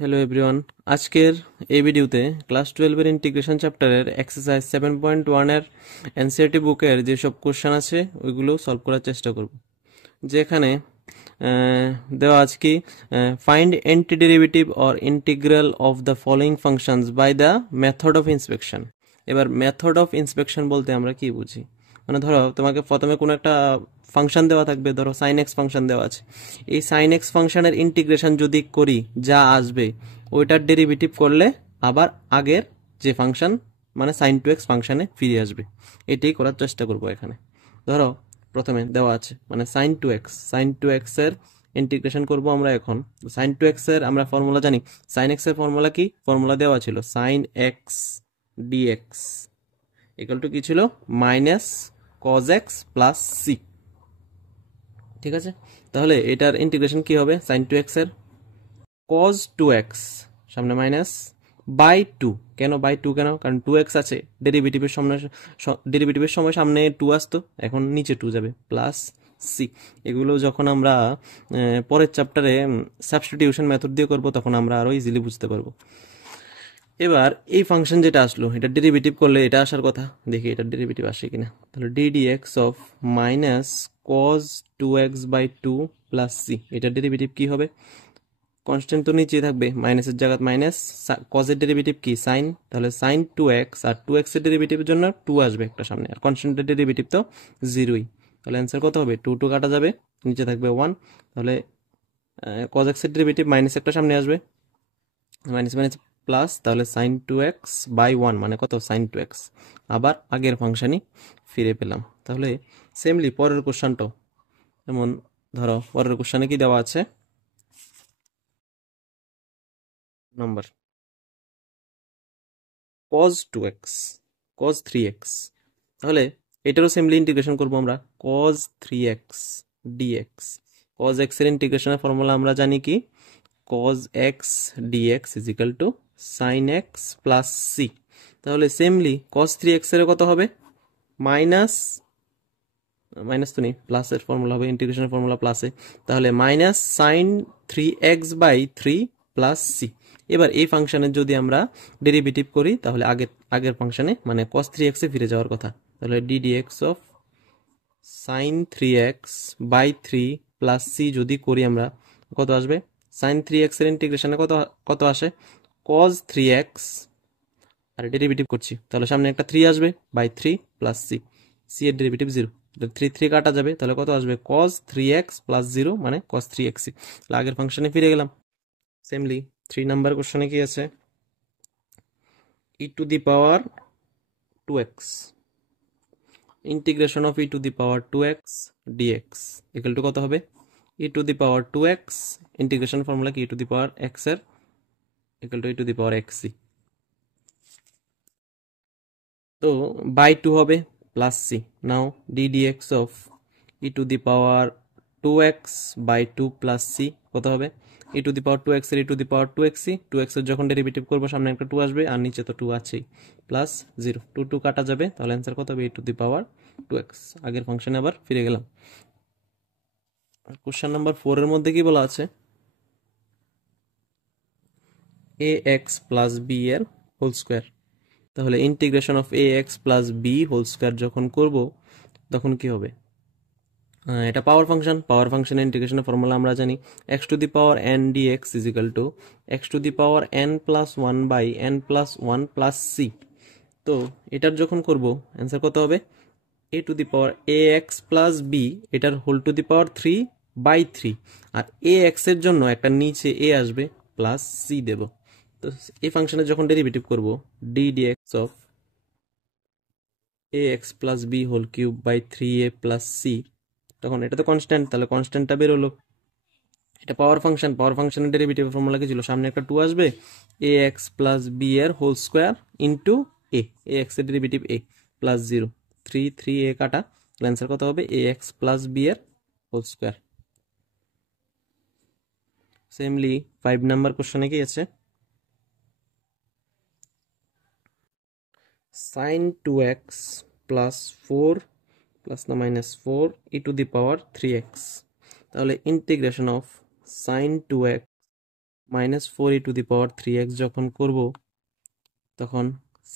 Hello everyone, আজকের এই ভিডিওতে ক্লাস 12 এর ইন্টিগ্রেশন চ্যাপ্টারের এক্সারসাইজ 7.1 এর এনসিইআরটি বুকের যেসব কোশ্চেন আছে ওইগুলো সলভ করার চেষ্টা করব। যেখানে দেওয়া আছে কি, find antiderivative or integral of the following functions by the method of inspection. এবার মেথড অফ ইন্সপেকশন বলতে আমরা কি বুঝি? মানে ধরো তোমাকে প্রথমে কোনো একটা ফাংশন দেওয়া থাকবে, ধরো সাইন এক্স ফাংশন দেওয়া আছে। এই সাইন এক্স ফাংশনের ইন্টিগ্রেশন যদি করি যা আসবে ওইটার ডেরিভেটিভ করলে আবার আগের যে ফাংশন মানে সাইন টু এক্স ফাংশনে ফিরে আসবে। এটাই করার চেষ্টা করব এখানে। ধরো প্রথমে দেওয়া আছে মানে সাইন টু এক্স এর ইন্টিগ্রেশন করব আমরা এখন। সাইন টু এক্স এর আমরা ফর্মুলা জানি। সাইন এক্স এর ফর্মুলা কি? ফর্মুলা দেওয়া ছিল sine x dx equal to কি ছিল? Minus cos x plus c. ঠিক আছে, তাহলে এটার ইন্টিগ্রেশন কি হবে? সাইন টু এক্স এর কজ টু এক্স সামনে মাইনাস বাই টু। কেন বাই টু? কেন? কারণ টু এক্স আছে, ডেরিভেটিভের সময় সামনে টু আসতো, এখন নিচে টু যাবে, প্লাস সি। এগুলো যখন আমরা পরের চ্যাপ্টারে সাবস্টিটিউশন মেথড দিয়ে করব তখন আমরা আরো ইজিলি বুঝতে পারবো। এবার এই ফাংশন যেটা আসলো এটা ডেরিভেটিভ করলে এটা আসার কথা, দেখি এটা ডেরিভেটিভ আসে কিনা। তাহলে ddx of minus cos two x by two plus c, এটার ডেরিভেটিভ কি হবে? কনস্ট্যান্ট তো নিচে থাকবে, মাইনাসের জায়গায় মাইনাস, কজের ডেরিভেটিভ কি? সাইন, তাহলে সাইন টু এক্স, আর টু এক্স এর ডেরিভেটিভের জন্য টু আসবে একটা সামনে, আর কনস্ট্যান্টের ডেরিভেটিভ তো জিরোই। তাহলে অ্যান্সার কত হবে? টু টু কাটা যাবে, নিচে থাকবে ওয়ান। তাহলে কজ এক্স এর ডেরিভেটিভ মাইনাস একটা সামনে আসবে, মাইনাস মাইনাস প্লাস, তাহলে sine two x by one মানে কত? Sine two x. আবার আগের ফাংশনই ফিরে পেলাম। তাহলে সেমলি পরের কোশ্চেনটাও যেমন, ধরো পরের কোশ্চেনে কি দেওয়া আছে number cos 2x cos 3x। তাহলে এটারও সিম্পলি ইন্টিগ্রেশন করব আমরা, cos 3x dx। cos x এর ইন্টিগ্রেশনের ফর্মুলা আমরা জানি কি? cos x dx is equal to sin x plus c। তাহলে সেমলি cos 3x এর কত হবে? মাইনাস, মাইনাস তো নেই, প্লাসের ফর্মুলা হবে, ইন্টিগ্রেশনের ফর্মুলা প্লাসে। তাহলে minus sine 3x by 3 plus c. এবার এই ফাংশনের যদি আমরা ডেরিভেটিভ করি তাহলে আগের ফাংশনে মানে cos 3x এ ফিরে যাওয়ার কথা। তাহলে ddx of sine 3x by 3 plus c যদি করি আমরা কত আসবে? সাইন 3x এর ইন্টিগ্রেশনে কত কত আসে? cos 3x, আর ডেরিভেটিভ করছি তাহলে সামনে একটা 3 আসবে বাই 3 প্লাস সি, সি এর ডেরিভেটিভ 0। 3 কাটা যাবে, তাহলে কত আসবে? cos 3x প্লাস 0 মানে cos 3x। তাহলে আগের ফাংশনে ফিরে গেলাম। সেমলি 3 নাম্বার কোশ্চেনে কি আছে? e to the power 2x, integration of e to the power 2x dx equal to কত হবে? e to the power 2x, integration formula কি? e to the power x এর equal to e to the power xc। তো by two হবে plus c. Now ddx of e to the power 2x by 2 plus c কত হবে? ই to the power 2x এর ই to the power 2x, 2x এর যখন derivative করবো সামনে একটা 2 আসবে আর নিচে তো 2 আছেই, প্লাস 0, 2 2 কাটা যাবে, তাহলে অ্যান্সার কত হবে? ই টু দি পাওয়ার 2x। আগের ফাংশনে আবার ফিরে গেলাম। কোশ্চেন নাম্বার 4 এর মধ্যে কি বলা আছে? ax প্লাস বি এর হোল স্কোয়ার। তাহলে integration of ax plus b whole square যখন করব তখন কি হবে? এটা পাওয়ার ফাংশন, পাওয়ার ফাংশনের ইন্টিগ্রেশনের ফর্মুলা আমরা জানি, x to the power n dx is equal to x to the power n plus one by n plus one plus c. তো এটার যখন করব অ্যান্সার কত হবে? A to the power a x plus b, এটার whole to the power 3 by 3, আর a x এর জন্য একটা নিচে এ আসবে প্লাস সি দেব। তো এই ফাংশনের যখন ডেরিভেটিভ করব d dx of a x plus b whole cube by 3a plus c, তখন এটা তো কনস্ট্যান্ট, তাহলে কনস্ট্যান্টটা বেরোলো। এটা পাওয়ার ফাংশন, পাওয়ার ফাংশনের ডেরিভেটিভ ফর্মুলা কি ছিল? সামনে একটা 2 আসবে, এ এক্স প্লাস বি এর হোল স্কোয়ার ইন্টু এ, এ এক্স এর ডেরিভেটিভ এ প্লাস 0, 3 3 এ কাটা, অ্যান্সার কত হবে? এ এক্স প্লাস বি এর হোল স্কোয়ার। সেমলি 5 নাম্বার কোশ্চেনে কি আছে? সাইন 2x প্লাস 4 প্লাস না minus 4 E to the power 3x। তাহলে integration of sign 2x -4e⁻3x যখন করব তখন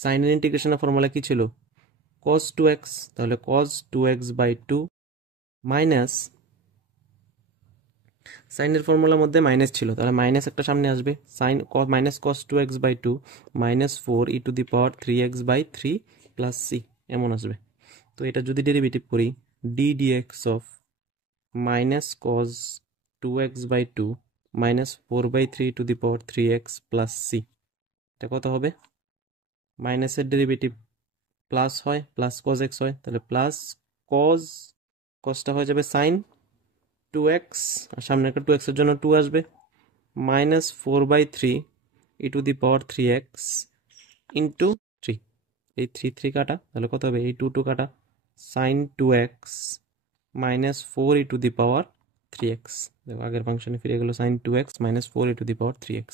সাইনের ইন্টিগ্রেশনের ফর্মুলা কি ছিল? cos 2x, তাহলে cos 2x/2 মাইনাস সাইনের ফর্মুলার মধ্যে মাইনাস ছিল, তাহলে মাইনাস একটা সামনে আসবে, sine minus cos 2x/2 -4e⁻3x/3 plus c এমন আসবে। তো এটা যদি ডেরিভেটিভ করি d dx of -cos 2x/2 -4/3 plus c, এটা কত হবে? মাইনাসের ডেরিভেটিভ প্লাস হয়, প্লাস cos x হয়, তাহলে প্লাস cosটা হয়ে যাবে সাইন 2x, আর সামনে একটা 2x এর জন্য 2 আসবে, -4/3 ইন্টু 3, এই 3 কাটা, তাহলে কত হবে? এই 2 কাটা, সাইন 2x -4e⁻3x, দেখো আগের ফাংশনে ফিরে গেল, সাইন 2x -4e⁻3x।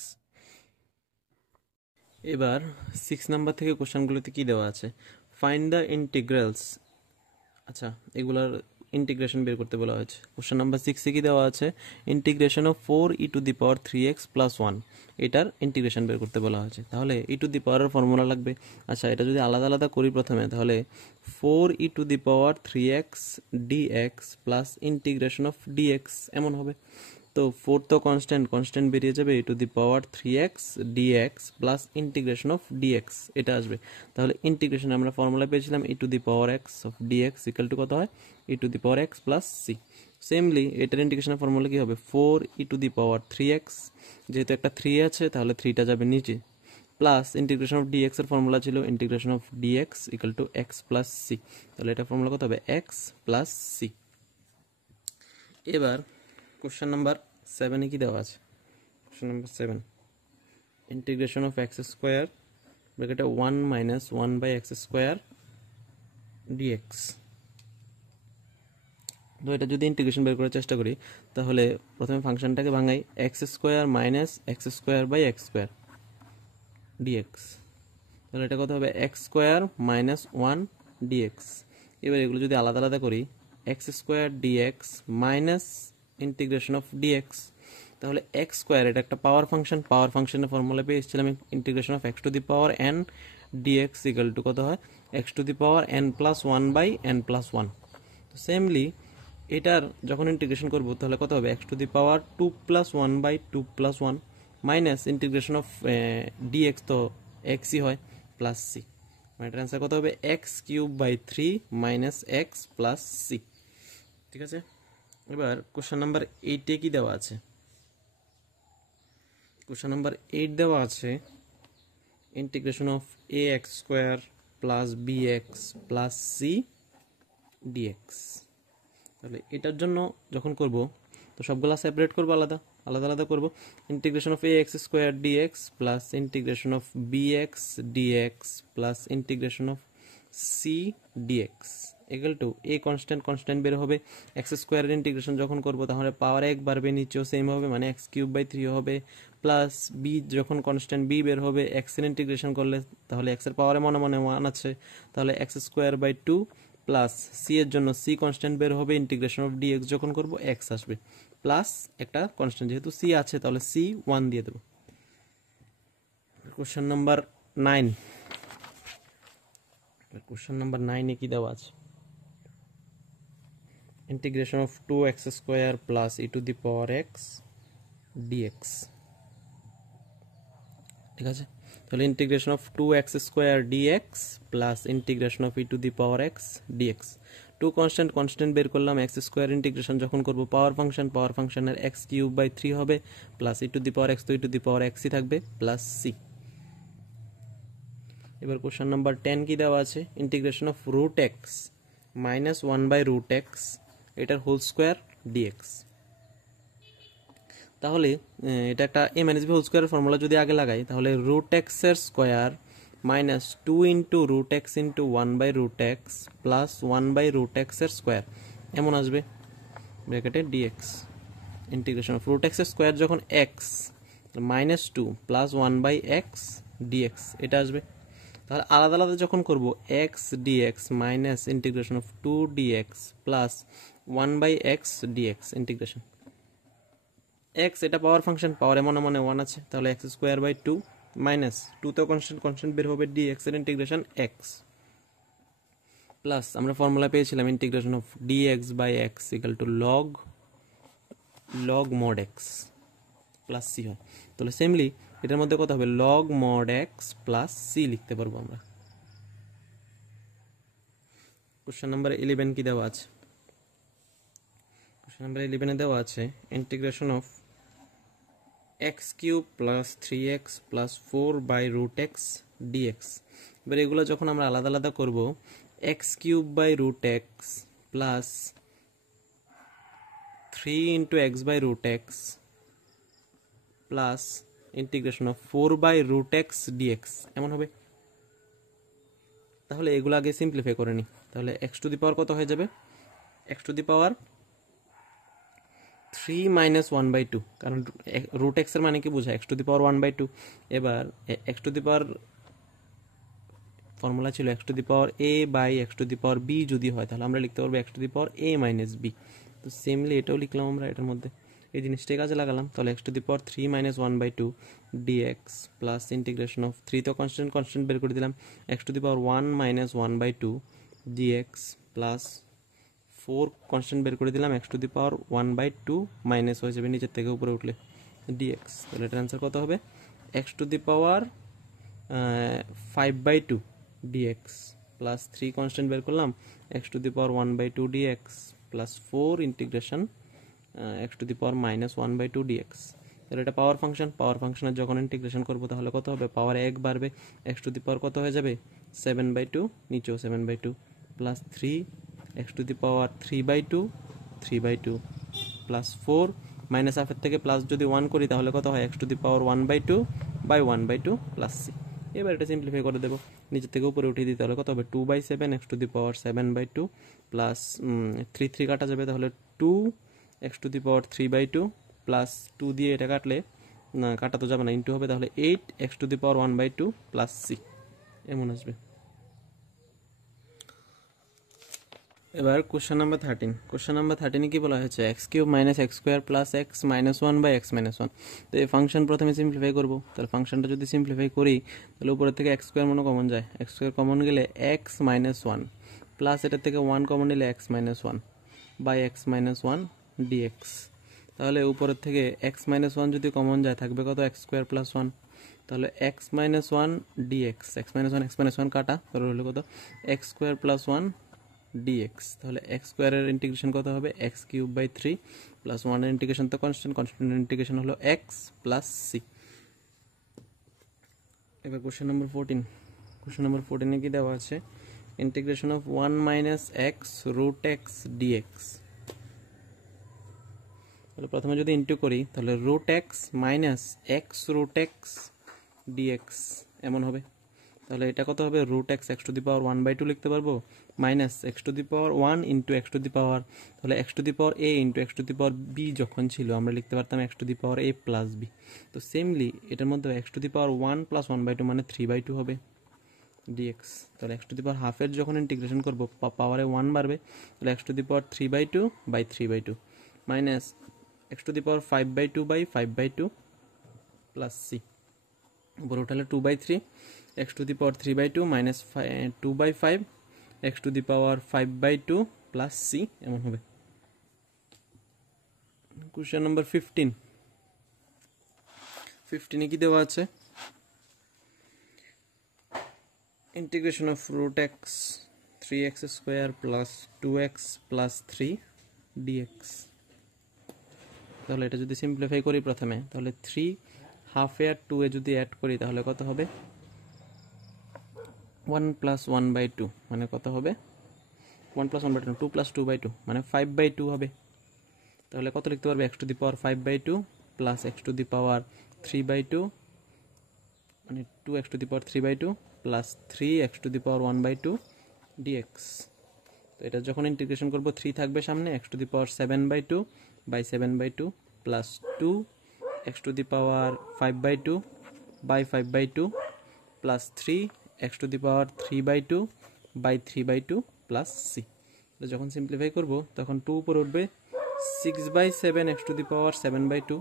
এবার 6 নাম্বার থেকে কোশ্চেনগুলোতে কি দেওয়া আছে? Find the integrals. আচ্ছা, এগুলার ইন্টিগ্রেশন বের করতে বলা হয়েছে। কোশ্চেন নাম্বার 6 কি দেওয়া আছে? ইন্টিগ্রেশন অফ 4e⁻3x + 1, এটার ইন্টিগ্রেশন বের করতে বলা হয়েছে। তাহলে e⁻ ফর্মুলা লাগবে। আচ্ছা, এটা যদি আলাদা আলাদা করি প্রথমে, তাহলে 4e⁻3x dx plus integration of dx এমন হবে। তো 4 তো কনস্ট্যান্ট বেরিয়ে যাবে, e⁻3x dx plus integration of dx এটা আসবে। তাহলে ইন্টিগ্রেশন আমরা ফর্মুলা পেয়েছিলাম e⁻x of dx equal to কত হয়? e⁻x plus c। সেমলি এটার ইন্টিগ্রেশনের ফর্মুলা কি হবে? 4e⁻3x, যেহেতু একটা 3 আছে তাহলে 3টা যাবে নিচে, প্লাস ইন্টিগ্রেশন অফ dx এর ফর্মুলা ছিল integration of dx equal to x plus c, তাহলে এটা ফর্মুলা কত হবে? x plus c। এবার কোশ্চেন নাম্বার 7 কি দেওয়া আছে? Question number 7, integration of x square ব্র্যাকেটে 1 - 1/x স্কোয়ার dx। তো এটা যদি ইন্টিগ্রেশন বের করার চেষ্টা করি, তাহলে প্রথমে ফাংশনটাকে ভাঙাই, x square minus x square by x square dx, তাহলে এটা কত হবে? x square minus 1 dx। এবার এগুলো যদি আলাদা আলাদা করি, x square dx minus integration of dx, তাহলে x স্কোয়ার এটা একটা পাওয়ার ফাংশনের ফর্মুলা পেয়ে এসেছিলাম, integration of x⁻n dx equal to কত হয়? x⁻n plus 1/n+1। তো সেমলি এটার যখন ইন্টিগ্রেশন করব তাহলে কত হবে? x⁻2 plus 1/2+1 minus integration of dx, তো xই হয়, প্লাস c, এটার অ্যান্সার কত হবে? x³/3 minus x plus c। ঠিক আছে, এবার কোশ্চেন নাম্বার 8 কি দেওয়া আছে? কোশ্চেন নাম্বার 8 দেওয়া আছে integration of ax square plus bx plus c dx। তাহলে এটার জন্য যখন করব তো সবগুলা সেপারেট করব, আলাদা আলাদা করব। Integration of ax square dx plus integration of bx dx plus integration of c dx equal two a constant বের হবে। এক্স স্কোয়ারের ইন্টিগ্রেশন যখন করব তাহলে পাওয়ার 1 বাড়বে, নিচেও সেম হবে, মানে x³/3 হবে, প্লাস b যখন কনস্ট্যান্ট b বের হবে, x এর ইন্টিগ্রেশন করলে তাহলে x এর পাওয়ারে মনে 1 আছে, তাহলে x²/2 প্লাস c এর জন্য c কনস্ট্যান্ট বের হবে, ইন্টিগ্রেশন অফ dx যখন করব x আসবে, প্লাস একটা কনস্ট্যান্ট, যেহেতু c আছে তাহলে c 1 দিয়ে দেব। কোশ্চেন নাম্বার 9, কোশ্চেন নাম্বার 9 কি দেওয়া আছে? Integration of 2x square plus e⁻x dx। ঠিক আছে, তাহলে integration of 2x square dx plus integration of e⁻x dx। 2 constant বের করলাম, x স্কোয়ার ইন্টিগ্রেশন যখন করব পাওয়ার ফাংশনের x³/3 হবে, প্লাস e⁻x, তো e⁻xই থাকবে, প্লাস c। এবার কোশ্চেন নাম্বার 10 কি দেওয়া আছে? Integration of √x minus 1/√x এটার হোল স্কোয়ার dx। তাহলে এটা একটা a - b হোল স্কোয়ারের ফর্মুলা যদি আগে লাগাই, তাহলে √x এর square minus 2 into √x into 1/√x plus 1/√x এর স্কোয়ার এমন আসবে, ব্র্যাকেটে dx। ইন্টিগ্রেশন অফ √x এর স্কোয়ার যখন x, -2 প্লাস 1/x dx এটা আসবে। তাহলে আলাদা আলাদা যখন করব, x dx minus integration of 2 dx plus 1/x dx integration, x এটা পাওয়ার ফাংশন, পাওয়ারে মনে মনে 1 আছে, তাহলে এক্স স্কোয়ার বাই 2 মাইনাস 2 তো কনস্ট্যান্ট, কনস্ট্যান্ট বের হবে ডিএক্স এর ইন্টিগ্রেশন এক্স, প্লাস আমরা ফর্মুলা পেয়েছিলাম integration of dx by x equal to log mod x plus c হয়। তাহলে সেমলি এটার মধ্যে কত হবে, log mod x plus c লিখতে পারবো আমরা। কোশ্চেন নাম্বার 11 কি দেওয়া আছে? কোশ্চেন নাম্বার 11 দেওয়া আছে integration of x cube plus 3x plus 4 by root x dx. এবার এগুলো যখন আমরা আলাদা আলাদা করব, x cube by root x plus 3 into x by root x plus integration of 4 by root x dx এমন হবে। তাহলে এগুলো আগে সিম্পলিফাই করে নিই। তাহলে এক্স টু দি পাওয়ার কত হয়ে যাবে, x to the power 3 minus 1/2, কারণ রুট এক্স এর মানে কি বোঝায়, এক্স টু দি পাওয়ার 1/2। এবার x to the power formula ছিল x to the power a by x to the power b যদি হয়, তাহলে আমরা লিখতে পারবো x to the power a minus b. তো সেমলি এটাও লিখলাম আমরা এটার মধ্যে, এই জিনিসটাই কাজে লাগালাম। তাহলে x to the power 3 minus 1/2 dx plus integration of 3 তো কনস্ট্যান্ট, কনস্ট্যান্ট বের করে দিলাম, x to the power 1 minus 1/2 dx plus 4 constant বের করে দিলাম, x to the power 1/2 minus হয়ে যাবে নিচের থেকে উপরে উঠলে ডিএক্স। তাহলে এটার অ্যান্সার কত হবে, x to the power 5/2 dx plus 3 constant বের করলাম, x to the power 1/2 dx plus 4 integration x to the power minus 1/2 dx. তাহলে এটা পাওয়ার ফাংশন, পাওয়ার ফাংশনের যখন ইন্টিগ্রেশন করবো তাহলে কত হবে, পাওয়ার 1 বাড়বে, এক্স টু দি পাওয়ার কত হয়ে যাবে 7/2, নিচেও 7/2 plus 3 x to the power 3/2 plus 4 minus হাফের থেকে প্লাস যদি 1 করি তাহলে কত হয়, x to the power 1/2 by 1/2 plus c. এবার এটা সিম্পলিফাই করে দেবো, নিচের থেকে উপরে উঠিয়ে দিই, তাহলে কত হবে 2/7 x to the power 7/2 plus 3 কাটা যাবে, তাহলে 2 x to the power 3/2 plus 2 দিয়ে এটা কাটলে না কাটা তো যাবে না, ইন্টু হবে, তাহলে 8 x to the power 1/2 plus c এমন আসবে। এবার কোশ্চেন নাম্বার 13, কোশ্চেন নাম্বার 13 কি বলা হয়েছে, x cube minus x square plus x minus 1 by x minus 1। তো এই ফাংশন প্রথমে সিম্পলিফাই করবো, তাহলে ফাংশনটা যদি সিম্পলিফাই করি তাহলে উপরের থেকে এক্স স্কোয়ার মনে কমন যায়, এক্স স্কোয়ার কমন গেলে এক্স মাইনাস 1 প্লাস এটার থেকে 1 কমন নিলে x minus 1 by x minus 1 dx. তাহলে উপরের থেকে এক্স মাইনাস 1 যদি কমন যায় থাকবে কত, এক্স স্কোয়ার প্লাস 1, তাহলে x minus 1 dx, x minus 1 কাটা, তাহলে হলো কত এক্স স্কোয়ার প্লাস 1 ডিএক্স। তাহলে এক্স স্কোয়ারের ইন্টিগ্রেশন কত হবে, এক্স কিউব বাই 3 প্লাস 1 এর ইন্টিগ্রেশন তো কনস্ট্যান্ট, কনস্ট্যান্টের ইন্টিগ্রেশন হলো এক্স প্লাস সি। এবার কোশ্চেন নম্বর 14, কোশ্চেন নম্বর 14 এ কি দেওয়া আছে, integration of 1 minus x root x dx. তাহলে প্রথমে যদি ইন্টু করি তাহলে root x minus x root x dx এমন হবে। তাহলে এটা কত হবে, root x x to the power 1/2 লিখতে পারবো minus x to the power 1 into x to the power, তাহলে x to the power a into x to the power b যখন ছিল আমরা লিখতে পারতাম x to the power a plus b. তো similarly এটার মধ্যে x to the power 1 plus 1/2 মানে 3/2 হবে ডিএক্স। তাহলে এক্স টু দি পাওয়ার হাফের যখন ইন্টিগ্রেশন করবো পাওয়ারে 1 বাড়বে, তাহলে x to the power 3/2 by 3/2 minus x to the power 5/2 by 5/2 plus c, উপরে উঠালে 2/3 x to the power 3/2 minus 2/5 x to the power 5/2 plus c এমন হবে। কোশ্চেন নাম্বার 15, 15 কি দেওয়া আছে, integration of root x 3x square plus 2x plus 3 dx. তাহলে এটা যদি সিম্পলিফাই করি প্রথমে, তাহলে 3 হাফে আর 2 এ যদি অ্যাড করি তাহলে কত হবে 1 প্লাস 1/2 মানে কত হবে 1 প্লাস 1/2 2 প্লাস 2/2 মানে 5/2 হবে। তাহলে কত লিখতে পারবে, x to the power 5/2 plus x to the power 3/2 মানে 2 x to the power 3/2 plus 3 x to the power 1/2 dx. তো এটা যখন ইন্টিগ্রেশন করবো 3 থাকবে সামনে, x to the power 7/2 by 7/2 plus 2 x to the power 5/2 by 5/2 plus 3 x to the power 3/2 by 3/2 plus c. যখন simplify করব তখন 2 উপরে উঠবে 6/7 x to the power 7/2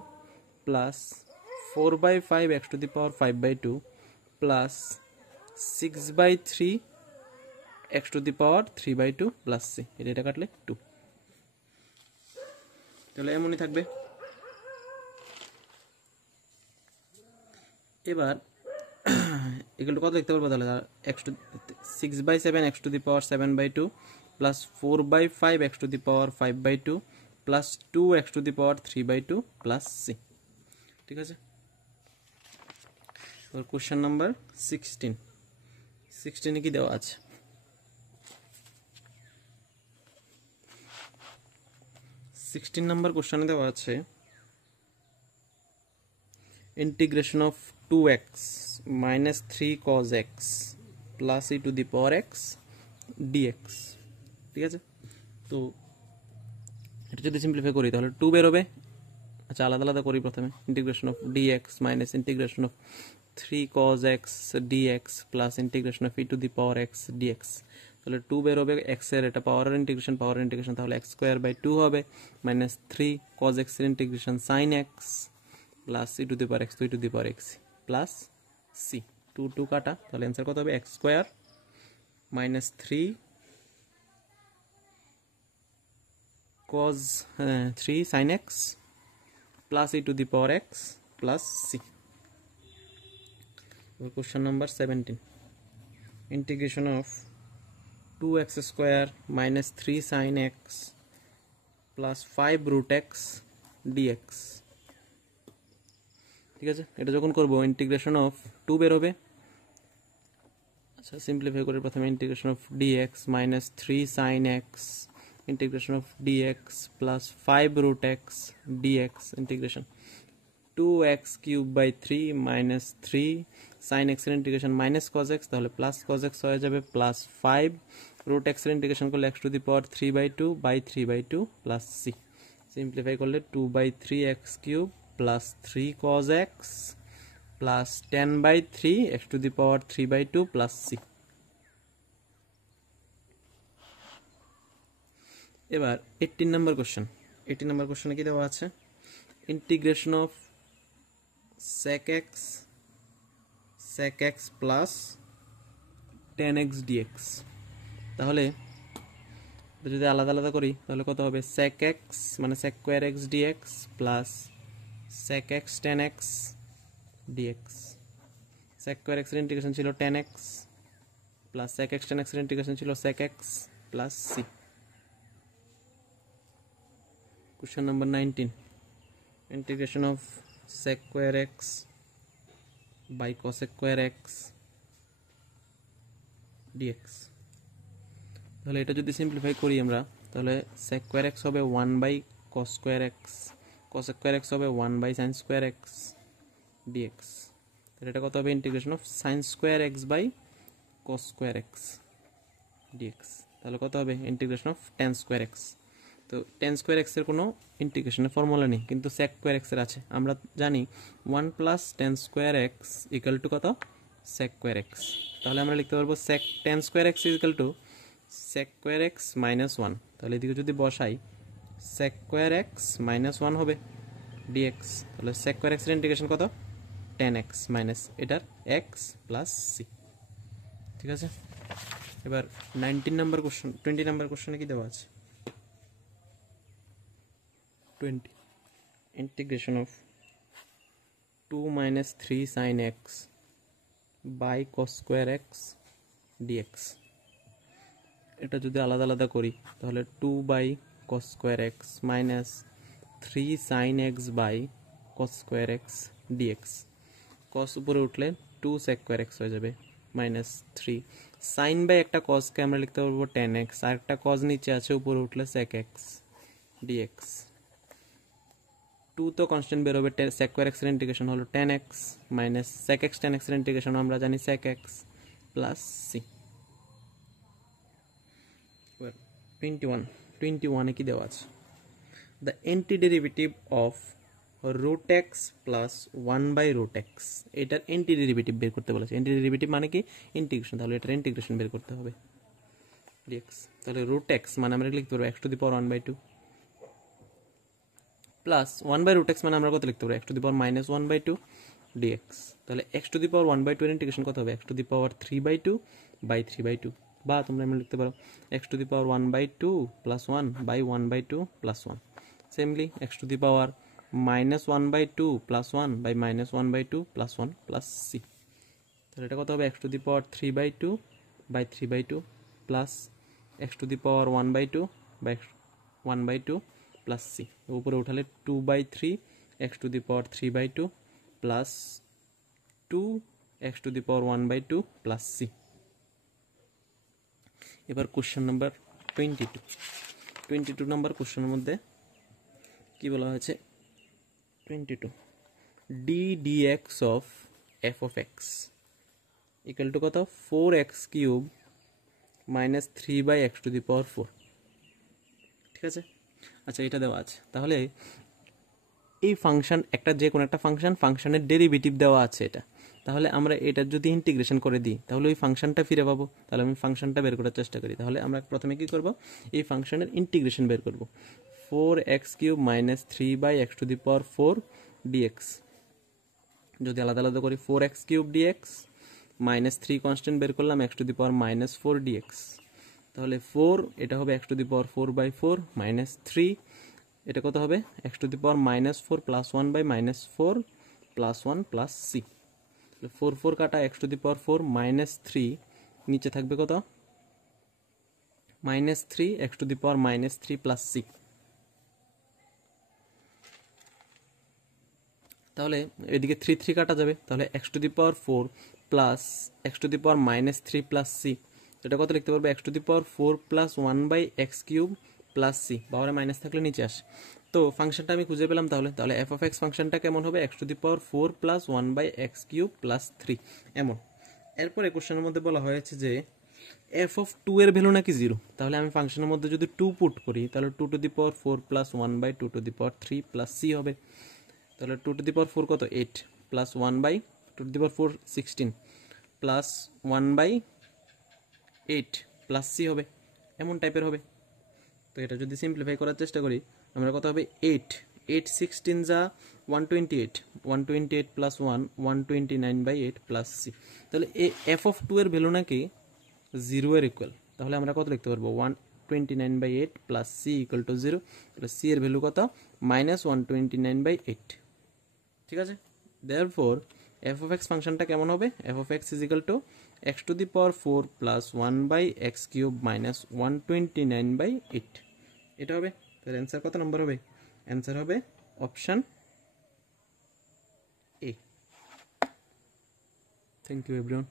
plus 4/5 x to the power 5/2 plus 6/3 x to the power 3/2 plus c, এটা কাটলে 2। তাহলে এমনই থাকবে। এবার এগুলো কত লিখতে পারবো তাহলে, x to 6/7 x to the power 7/2 plus 4/5 x to the power 5/2 plus 2 x to the power 3/2 plus c। ঠিক আছে, এবার কোশ্চেন নাম্বার 16 কি দেওয়া আছে? নাম্বার কোশ্চেনে দেওয়া আছে integration of 2x minus 3 cos x plus e to the power x dx। ঠিক আছে, তো এটা যদি সিম্পলিফাই করি তাহলে 2 বের হবে। আচ্ছা, আলাদা আলাদা করি প্রথমে। Integration of dx minus integration of 3 cos x dx plus integration of e to the power x dx। তাহলে 2 বের হবে, x এর এটা পাওয়ারের ইন্টিগ্রেশন, তাহলে x²/2 হবে মাইনাস 3 cos x এর integration sin x plus e to the power x, তো e to the power x plus c। 2 কাটা, তাহলে অ্যান্সার কত হবে? x² minus 3 cos 3 sin x plus e to the power x plus c। Question number 17, integration of 2x² minus 3 sin x plus 5 root x dx। ঠিক আছে, এটা যখন করব integration of 2 বের হবে। আচ্ছা, সিম্পলিফাই করে প্রথমে integration of dx minus 3 sin x integration of dx plus 5 root x dx integration 2x³/3 minus 3 sin x এর ইন্টিগ্রেশন মাইনাস cos x, তাহলে প্লাস cos x হয়ে যাবে প্লাস 5 root x এর ইন্টিগ্রেশন করলে x to the power 3/2 plus c। Simplify করলে 2/3x³ plus 3 cos x plus 10/3 x to the power 3/2 plus c। এবার 18 number কোশ্চেনে কি দেওয়া আছে? Integration of sec x plus 10x dx। তাহলে যদি আলাদা আলাদা করি তাহলে কত হবে? sec x মানে sec² x dx plus sec x tan x dx। sec² x এর ইন্টিগ্রেশন ছিল tan x plus sec x tan x এর ইন্টিগ্রেশন ছিল sec x plus c। Question number 19, integration of sec² x by cos² x dx। তাহলে এটা যদি simplify করি আমরা তাহলে sec² x হবে 1/cos² x, cos² x হবে 1/sin² x dx। তাহলে এটা কত হবে? Integration of sin² x by cos² x dx। তাহলে কত হবে? Integration of tan² x। তো tan² x এর কোনো ইন্টিগ্রেশনের ফর্মুলা নেই, কিন্তু sec² x এর আছে। আমরা জানি 1 plus tan² x equal to কত? sec² x। তাহলে আমরা লিখতে পারবো tan² x equal two sec² x minus 1। তাহলে এদিকে যদি বসাই sec² x মাইনাস 1 হবে dx। তাহলে sec² x এর ইন্টিগ্রেশন কত? tan x মাইনাস এটার x প্লাস c। ঠিক আছে, এবার 20 নাম্বার কোশ্চেনে কি দেওয়া আছে? 20, integration of 2 minus 3 sin x by cos² x dx। এটা যদি আলাদা আলাদা করি তাহলে 2/cos² x minus 3 sin x by cos² x dx। cos উপরে উঠলে 2 sec² x হয়ে যাবে মাইনাস 3 sin বাই একটা cosকে আমরা লিখতে পারবো tan x, আর একটা cos নিচে আছে, উপরে উঠলে sec x dx। 2 তো কনস্ট্যান্ট বের হবে, sec² x এর ইন্টিগ্রেশন হলো tan x minus sec x tan x এর ইন্টিগ্রেশন আমরা জানি sec x প্লাস c। 21 কি দেওয়া আছে? The antiderivative of root x plus 1/root x। এটার অ্যান্টিডেরিভেটিভ বের করতে বলেছে। অ্যান্টিডেরিভেটিভ মানে কি? ইন্টিগ্রেশন। তাহলে এটার ইন্টিগ্রেশন বের করতে হবে dx। তাহলে root x মানে আমরা লিখতে পারবো x to the power 1/2 plus 1/√x মানে আমরা কত লিখতে পারি x to the power -1/2 dx। তাহলে x টু দি পাওয়ার 1/2 এর ইন্টিগ্রেশন কত হবে x to the power 3/2 by 3/2, বা তোমরা এমন লিখতে পারো x to the power 1/2 plus 1 by 1/2 plus 1। Similarly x to the power -1/2 plus 1 by -1/2 plus 1 plus c। তাহলে এটা কত হবে x to the power 3/2 by 3/2 plus x to the power 1/2 by 1/2 plus c। উপরে উঠালে 2/3 x to the power 3/2 plus 2 x to the power 1/2 plus c। এবার question number 22 number কোশ্চেনের মধ্যে কি বলা হয়েছে 22 d dx of f of x equal to কত 4x cube minus 3 by x to the power 4। ঠিক আছে, আচ্ছা এটা দেওয়া আছে। তাহলে এই ফাংশন একটা যে কোনো একটা ফাংশনের ডেরিভেটিভ দেওয়া আছে এটা, তাহলে আমরা এটা যদি ইন্টিগ্রেশন করে দিই তাহলে ওই ফাংশনটা ফিরে পাবো। তাহলে আমি ফাংশনটা বের করার চেষ্টা করি। তাহলে আমরা প্রথমে কি করব, এই ফাংশনের ইন্টিগ্রেশন বের করব। 4x cube minus 3 by x to the power 4 dx যদি আলাদা আলাদা করি 4x cube dx minus 3 constant বের করলাম x to the power -4 dx. তাহলে 4 এটা হবে x to the power 4/4 minus 3 এটা কত হবে x to the power -4 plus 1 by -4 plus 1 plus c। তাহলে 4 4 কাটা এক্স টু দি পাওয়ার 4 -3 নিচে থাকবে কত -3 x to the power -3 plus c। তাহলে এদিকে 3 3 কাটা যাবে, তাহলে x to the power 4 plus x to the power -3 plus c। এটা কত লিখতে পারবো x to the power 4 plus 1 by x cube plus c। পাওয়ারে মাইনাস থাকলে নিচে আসে। তো ফাংশনটা আমি খুঁজে পেলাম। তাহলে এফ অফ এক্স ফাংশনটা কেমন হবে x to the power 4 plus 1 by x cube plus 3 এমন। এরপরে কোশ্চেনের মধ্যে বলা হয়েছে যে এফ অফ 2 এর ভ্যালু নাকি 0। তাহলে আমি ফাংশনের মধ্যে যদি 2 পুট করি তাহলে 2 to the power 4 plus 1 by 2 to the power 3 plus c হবে। তাহলে 2 টু দি পাওয়ার 4 কত 8 plus 1 by 2 to the power 4 16 plus 1 by 8 plus c হবে, এমন টাইপের হবে। তো এটা যদি সিম্পলিফাই করার চেষ্টা করি আমরা কত হবে 8 8 16 যা 128 128 প্লাস 1 129/8 প্লাস c। তাহলে এই এফ অফ 2 এর ভ্যালু নাকি 0 এর ইকুয়াল। তাহলে আমরা কত লিখতে পারবো 129/8 প্লাস c ইকুয়াল টু 0। তাহলে c এর ভ্যালু কত -129/8। ঠিক আছে, দেয়ারফর এফ অফ এক্স ফাংশনটা কেমন হবে f of x is equal to x to the power 4 plus 1 by x cube minus 129/8 এটা হবে। তাহলে অ্যান্সার কত নম্বর হবে অ্যান্সার হবে option a. Thank you everyone.